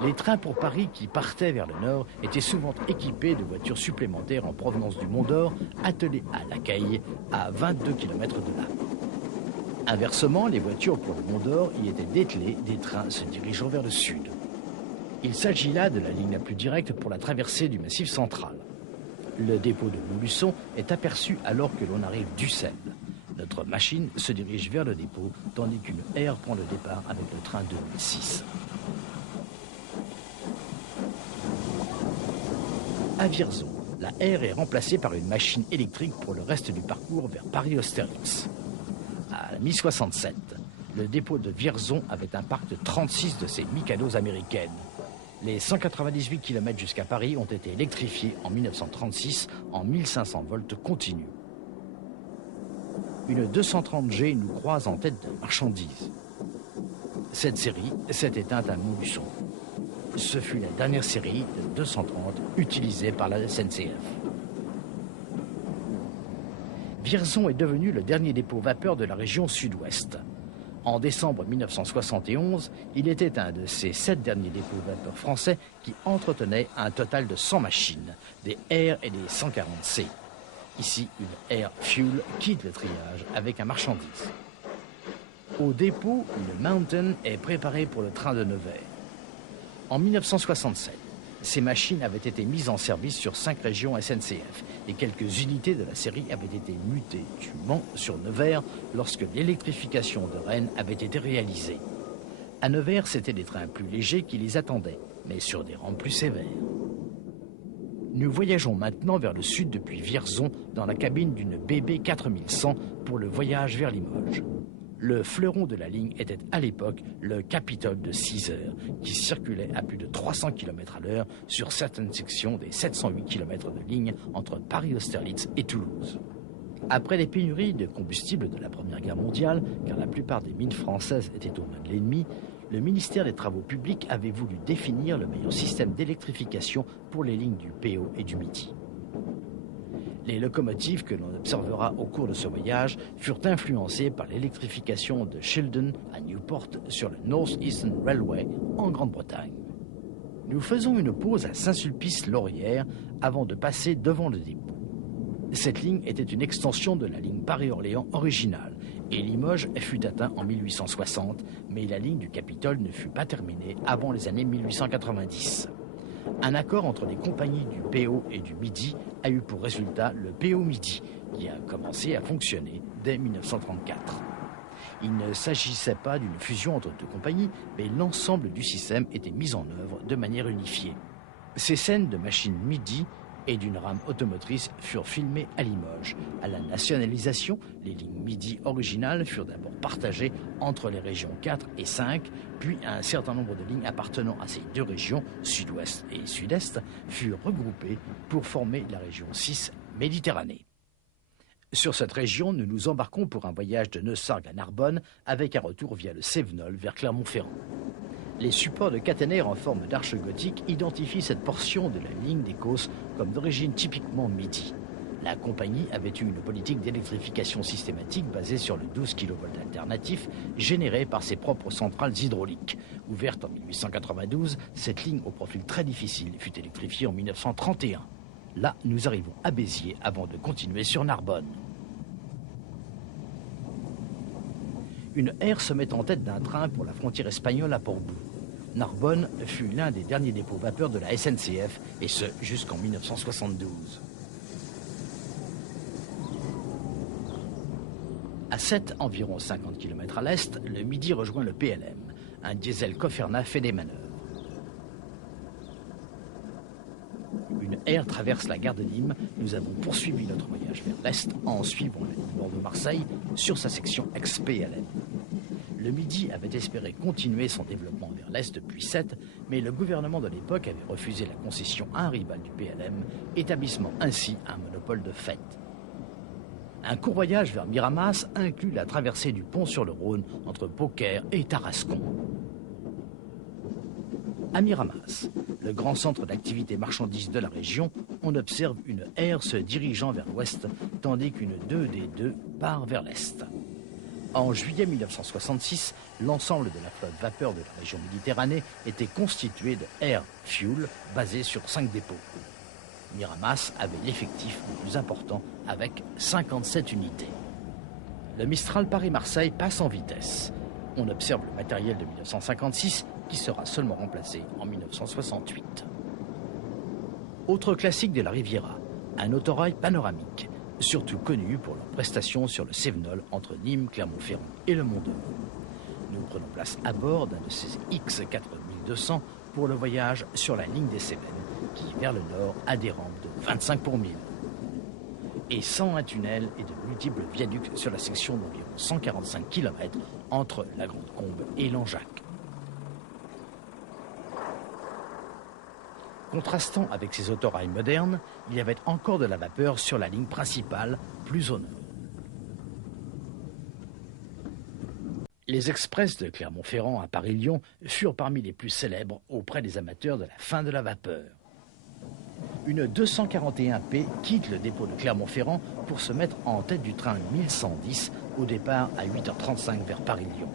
Les trains pour Paris qui partaient vers le nord étaient souvent équipés de voitures supplémentaires en provenance du Mont d'Or, attelées à La Caille, à 22 km de là. Inversement, les voitures pour le Mont d'Or y étaient dételées des trains se dirigeant vers le sud. Il s'agit là de la ligne la plus directe pour la traversée du Massif central. Le dépôt de Montluçon est aperçu alors que l'on arrive d'Ussel. Notre machine se dirige vers le dépôt, tandis qu'une R prend le départ avec le train 2006. À Vierzon, la R est remplacée par une machine électrique pour le reste du parcours vers Paris-Austerlitz. À la mi-67, le dépôt de Vierzon avait un parc de 36 de ces Mikados américaines. Les 198 km jusqu'à Paris ont été électrifiés en 1936 en 1500 volts continus. Une 230G nous croise en tête de marchandises. Cette série s'est éteinte à Montluçon. Ce fut la dernière série de 230 utilisée par la SNCF. Vierzon est devenu le dernier dépôt vapeur de la région sud-ouest. En décembre 1971, il était un de ces 7 derniers dépôts vapeur français qui entretenaient un total de 100 machines, des R et des 140C. Ici, une Air Fuel quitte le triage avec un marchandise. Au dépôt, une Mountain est préparée pour le train de Nevers. En 1967, ces machines avaient été mises en service sur 5 régions SNCF et quelques unités de la série avaient été mutées du Mans sur Nevers lorsque l'électrification de Rennes avait été réalisée. À Nevers, c'étaient des trains plus légers qui les attendaient, mais sur des rampes plus sévères. Nous voyageons maintenant vers le sud depuis Vierzon dans la cabine d'une BB 4100 pour le voyage vers Limoges. Le fleuron de la ligne était à l'époque le Capitole de 6 heures, qui circulait à plus de 300 km à l'heure sur certaines sections des 708 km de ligne entre Paris-Austerlitz et Toulouse. Après les pénuries de combustible de la Première Guerre mondiale, car la plupart des mines françaises étaient aux mains de l'ennemi, le ministère des Travaux publics avait voulu définir le meilleur système d'électrification pour les lignes du PO et du Midi. Les locomotives que l'on observera au cours de ce voyage furent influencées par l'électrification de Shildon à Newport sur le North Eastern Railway en Grande-Bretagne. Nous faisons une pause à Saint-Sulpice-Laurière avant de passer devant le dépôt. Cette ligne était une extension de la ligne Paris-Orléans originale et Limoges fut atteint en 1860, mais la ligne du Capitole ne fut pas terminée avant les années 1890. Un accord entre les compagnies du PO et du Midi a eu pour résultat le PO Midi, qui a commencé à fonctionner dès 1934. Il ne s'agissait pas d'une fusion entre deux compagnies, mais l'ensemble du système était mis en œuvre de manière unifiée. Ces scènes de machines Midi et d'une rame automotrice furent filmées à Limoges. À la nationalisation, les lignes Midi originales furent d'abord partagées entre les régions 4 et 5, puis un certain nombre de lignes appartenant à ces deux régions, sud-ouest et sud-est, furent regroupées pour former la région 6 Méditerranée. Sur cette région, nous nous embarquons pour un voyage de Neussargues à Narbonne avec un retour via le Cévenol vers Clermont-Ferrand. Les supports de caténaires en forme d'arche gothique identifient cette portion de la ligne des Causses comme d'origine typiquement Midi. La compagnie avait eu une politique d'électrification systématique basée sur le 12 kV alternatif généré par ses propres centrales hydrauliques. Ouverte en 1892, cette ligne au profil très difficile fut électrifiée en 1931. Là, nous arrivons à Béziers avant de continuer sur Narbonne. Une R se met en tête d'un train pour la frontière espagnole à Portbou. Narbonne fut l'un des derniers dépôts vapeur de la SNCF, et ce jusqu'en 1972. À 7, environ 50 km à l'est, le Midi rejoint le PLM. Un diesel Coferna fait des manœuvres. Une R traverse la gare de Nîmes. Nous avons poursuivi notre voyage vers l'est en suivant la ligne Bordeaux-Marseille sur sa section ex-PLM. Le Midi avait espéré continuer son développement vers l'est depuis 7, mais le gouvernement de l'époque avait refusé la concession à un rival du PLM, établissant ainsi un monopole de fait. Un court voyage vers Miramas inclut la traversée du pont sur le Rhône entre Beaucaire et Tarascon. À Miramas, le grand centre d'activité marchandise de la région, on observe une R se dirigeant vers l'ouest, tandis qu'une 2D2 part vers l'est. En juillet 1966, l'ensemble de la flotte vapeur de la région Méditerranée était constitué de Air Fuel basés sur 5 dépôts. Miramas avait l'effectif le plus important avec 57 unités. Le Mistral Paris-Marseille passe en vitesse. On observe le matériel de 1956 qui sera seulement remplacé en 1968. Autre classique de la Riviera, un autorail panoramique, surtout connu pour leurs prestations sur le Cévenol entre Nîmes, Clermont-Ferrand et le Mont-Dore. Nous prenons place à bord d'un de ces X4200 pour le voyage sur la ligne des Cévennes, qui vers le nord a des rampes de 25 pour 1000. et sans un tunnel et de multiples viaducs sur la section d'environ 145 km entre la Grande Combe et Langeac. Contrastant avec ces autorails modernes, il y avait encore de la vapeur sur la ligne principale, plus au nord. Les express de Clermont-Ferrand à Paris-Lyon furent parmi les plus célèbres auprès des amateurs de la fin de la vapeur. Une 241P quitte le dépôt de Clermont-Ferrand pour se mettre en tête du train 1110 au départ à 8h35 vers Paris-Lyon.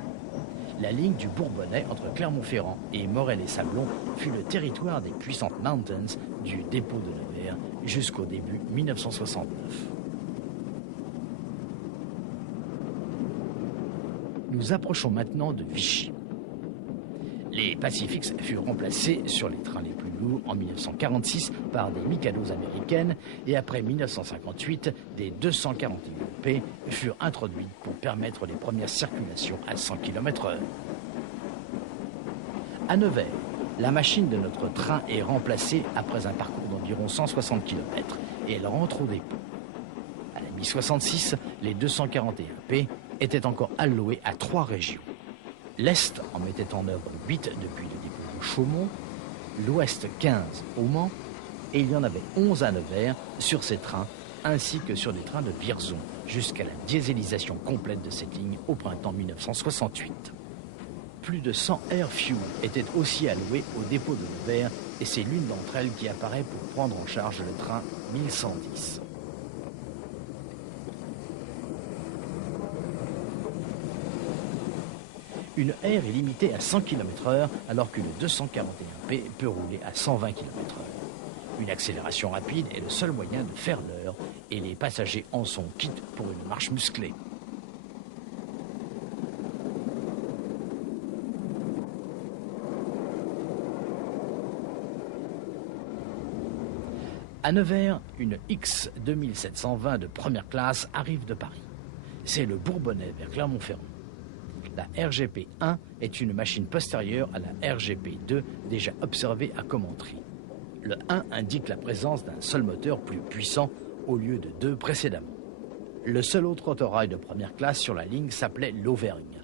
La ligne du Bourbonnais entre Clermont-Ferrand et Morel-et-Sablons fut le territoire des puissantes Mountains du dépôt de Nevers jusqu'au début 1969. Nous approchons maintenant de Vichy. Les Pacifics furent remplacés sur les trains les plus lourds en 1946 par des Mikados américaines et après 1958, des 241P furent introduites pour permettre les premières circulations à 100 km/h. À Nevers, la machine de notre train est remplacée après un parcours d'environ 160 km et elle rentre au dépôt. À la mi-66, les 241P étaient encore alloués à 3 régions. L'Est en mettait en œuvre 8 depuis le dépôt de Chaumont, l'Ouest 15 au Mans, et il y en avait 11 à Nevers sur ces trains, ainsi que sur des trains de Vierzon, jusqu'à la dieselisation complète de cette ligne au printemps 1968. Plus de 100 Airfuel étaient aussi alloués au dépôt de Nevers, et c'est l'une d'entre elles qui apparaît pour prendre en charge le train 1110. Une aire est limitée à 100 km/h alors qu'une 241P peut rouler à 120 km/h. Une accélération rapide est le seul moyen de faire l'heure et les passagers en sont quittes pour une marche musclée. À Nevers, une X 2720 de première classe arrive de Paris. C'est le Bourbonnais vers Clermont-Ferrand. La RGP 1 est une machine postérieure à la RGP 2 déjà observée à Commentry. Le 1 indique la présence d'un seul moteur plus puissant au lieu de 2 précédemment. Le seul autre autorail de première classe sur la ligne s'appelait l'Auvergne.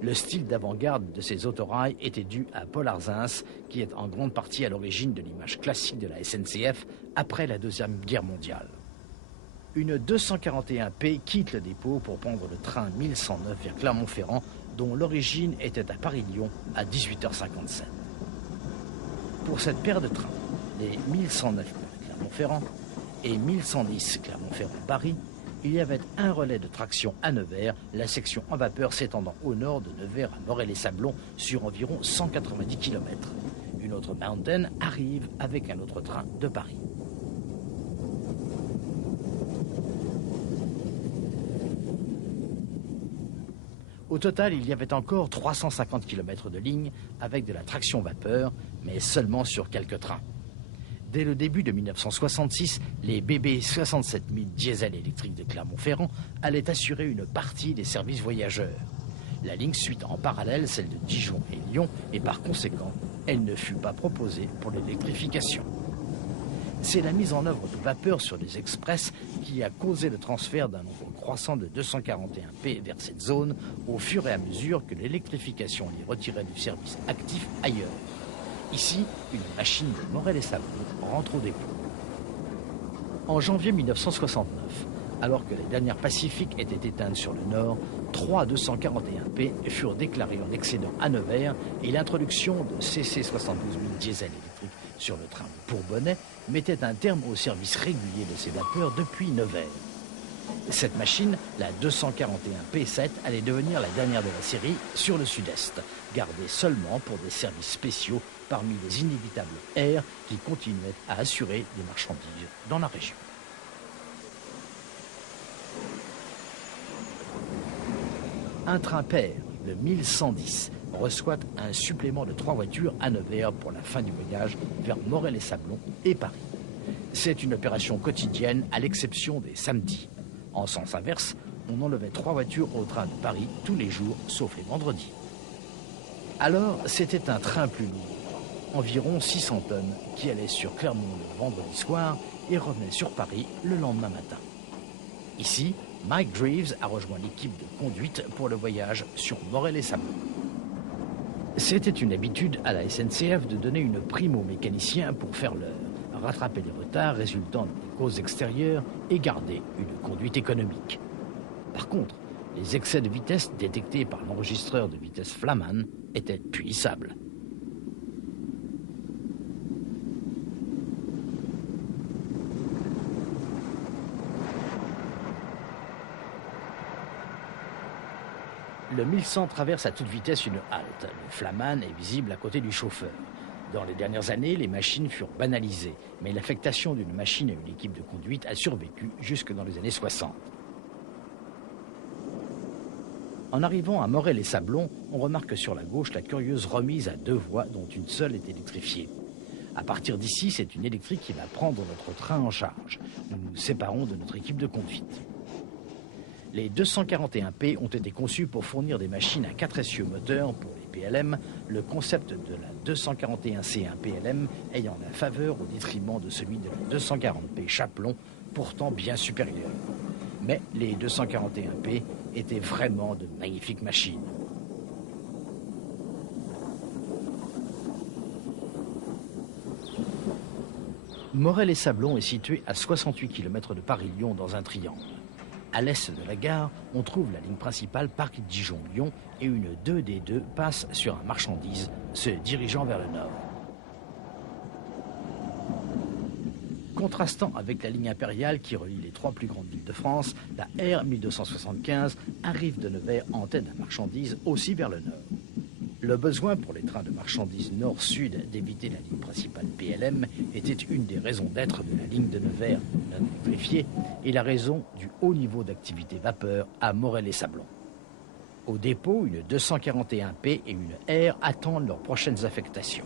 Le style d'avant-garde de ces autorails était dû à Paul Arzins, qui est en grande partie à l'origine de l'image classique de la SNCF après la Deuxième Guerre mondiale. Une 241P quitte le dépôt pour prendre le train 1109 vers Clermont-Ferrand, dont l'origine était à Paris-Lyon à 18h57. Pour cette paire de trains, les 1109 Clermont-Ferrand et 1110 Clermont-Ferrand-Paris, il y avait un relais de traction à Nevers, la section en vapeur s'étendant au nord de Nevers à Morel-et-Sablons sur environ 190 km. Une autre Mountain arrive avec un autre train de Paris. Au total, il y avait encore 350 km de ligne avec de la traction vapeur, mais seulement sur quelques trains. Dès le début de 1966, les BB 67000 diesel électriques de Clermont-Ferrand allaient assurer une partie des services voyageurs. La ligne suit en parallèle celle de Dijon et Lyon et par conséquent, elle ne fut pas proposée pour l'électrification. C'est la mise en œuvre de vapeur sur les express qui a causé le transfert d'un nombre croissant de 241P vers cette zone au fur et à mesure que l'électrification les retirait du service actif ailleurs. Ici, une machine de Morel-et-Sablons rentre au dépôt. En janvier 1969, alors que les dernières Pacifiques étaient éteintes sur le nord, 3 241P furent déclarés en excédent à Nevers et l'introduction de CC 72000 diesel électriques sur le train Bourbonnais mettait un terme au service régulier de ces vapeurs depuis Nevers. Cette machine, la 241P7, allait devenir la dernière de la série sur le sud-est, gardée seulement pour des services spéciaux parmi les inévitables airs qui continuaient à assurer des marchandises dans la région. Un train pair, le 1110, reçoit un supplément de 3 voitures à Nevers pour la fin du voyage vers Morel-et-Sablons et Paris. C'est une opération quotidienne à l'exception des samedis. En sens inverse, on enlevait 3 voitures au train de Paris tous les jours, sauf les vendredis. Alors, c'était un train plus lourd, environ 600 tonnes, qui allait sur Clermont le vendredi soir et revenait sur Paris le lendemain matin. Ici, Mike Dreaves a rejoint l'équipe de conduite pour le voyage sur Morel-et-Sablons. C'était une habitude à la SNCF de donner une prime aux mécaniciens pour faire l'heure, rattraper les retards résultant des causes extérieures et garder une conduite économique. Par contre, les excès de vitesse détectés par l'enregistreur de vitesse Flaman étaient punissables. Le 1100 traverse à toute vitesse une halte. Le Flaman est visible à côté du chauffeur. Dans les dernières années, les machines furent banalisées, mais l'affectation d'une machine à une équipe de conduite a survécu jusque dans les années 60. En arrivant à Morel-et-Sablons, on remarque sur la gauche la curieuse remise à 2 voies dont une seule est électrifiée. À partir d'ici, c'est une électrique qui va prendre notre train en charge. Nous nous séparons de notre équipe de conduite. Les 241P ont été conçus pour fournir des machines à 4 essieux moteurs pour les PLM, le concept de la 241C1 PLM ayant la faveur au détriment de celui de la 240P Chapelon, pourtant bien supérieur. Mais les 241P étaient vraiment de magnifiques machines. Morel-et-Sablons est situé à 68 km de Paris-Lyon dans un triangle. À l'est de la gare, on trouve la ligne principale Paris-Dijon-Lyon et une 2D2 passe sur un marchandise se dirigeant vers le nord. Contrastant avec la ligne impériale qui relie les 3 plus grandes villes de France, la R 1275 arrive de Nevers en tête de marchandises aussi vers le nord. Le besoin pour les trains de marchandises nord-sud d'éviter la ligne principale PLM était une des raisons d'être de la ligne de Nevers non électrifiée et la raison du haut niveau d'activité vapeur à Morel-et-Sablons. Au dépôt, une 241P et une R attendent leurs prochaines affectations.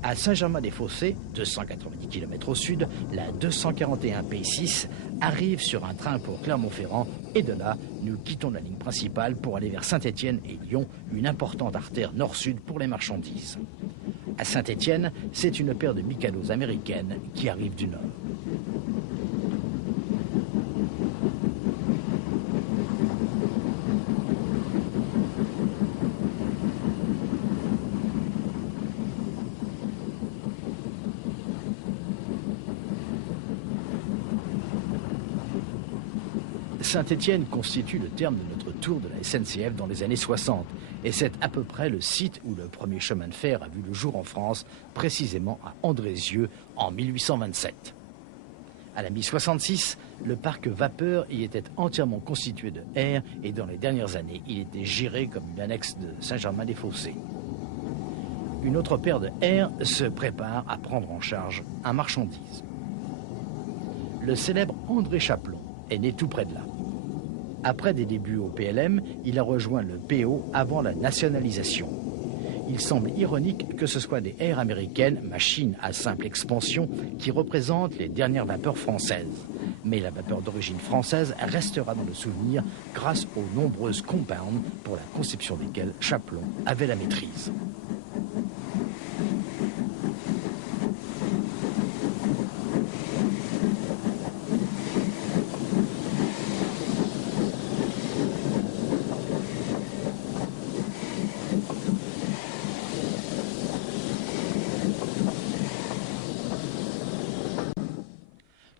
À Saint-Germain-des-Fossés, 290 km au sud, la 241P6 arrive sur un train pour Clermont-Ferrand et de là, nous quittons la ligne principale pour aller vers Saint-Étienne et Lyon, une importante artère nord-sud pour les marchandises. À Saint-Étienne, c'est une paire de Mikados américaines qui arrive du nord. Saint-Étienne constitue le terme de notre tour de la SNCF dans les années 60 et c'est à peu près le site où le premier chemin de fer a vu le jour en France, précisément à Andrézieux en 1827. À la mi-66, le parc vapeur y était entièrement constitué de R et dans les dernières années, il était géré comme une annexe de Saint-Germain-des-Fossés. Une autre paire de R se prépare à prendre en charge un marchandise. Le célèbre André Chapelon est né tout près de là. Après des débuts au PLM, il a rejoint le PO avant la nationalisation. Il semble ironique que ce soit des R américaines, machines à simple expansion, qui représentent les dernières vapeurs françaises. Mais la vapeur d'origine française restera dans le souvenir grâce aux nombreuses compounds pour la conception desquelles Chapelon avait la maîtrise.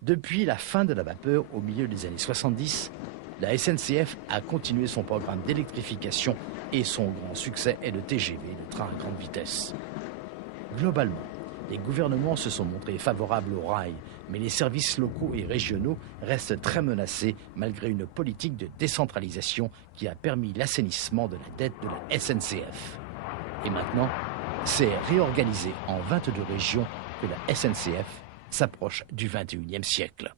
Depuis la fin de la vapeur au milieu des années 70, la SNCF a continué son programme d'électrification et son grand succès est le TGV, le train à grande vitesse. Globalement, les gouvernements se sont montrés favorables au rail, mais les services locaux et régionaux restent très menacés malgré une politique de décentralisation qui a permis l'assainissement de la dette de la SNCF. Et maintenant, c'est réorganisé en 22 régions que la SNCF s'approche du XXIe siècle.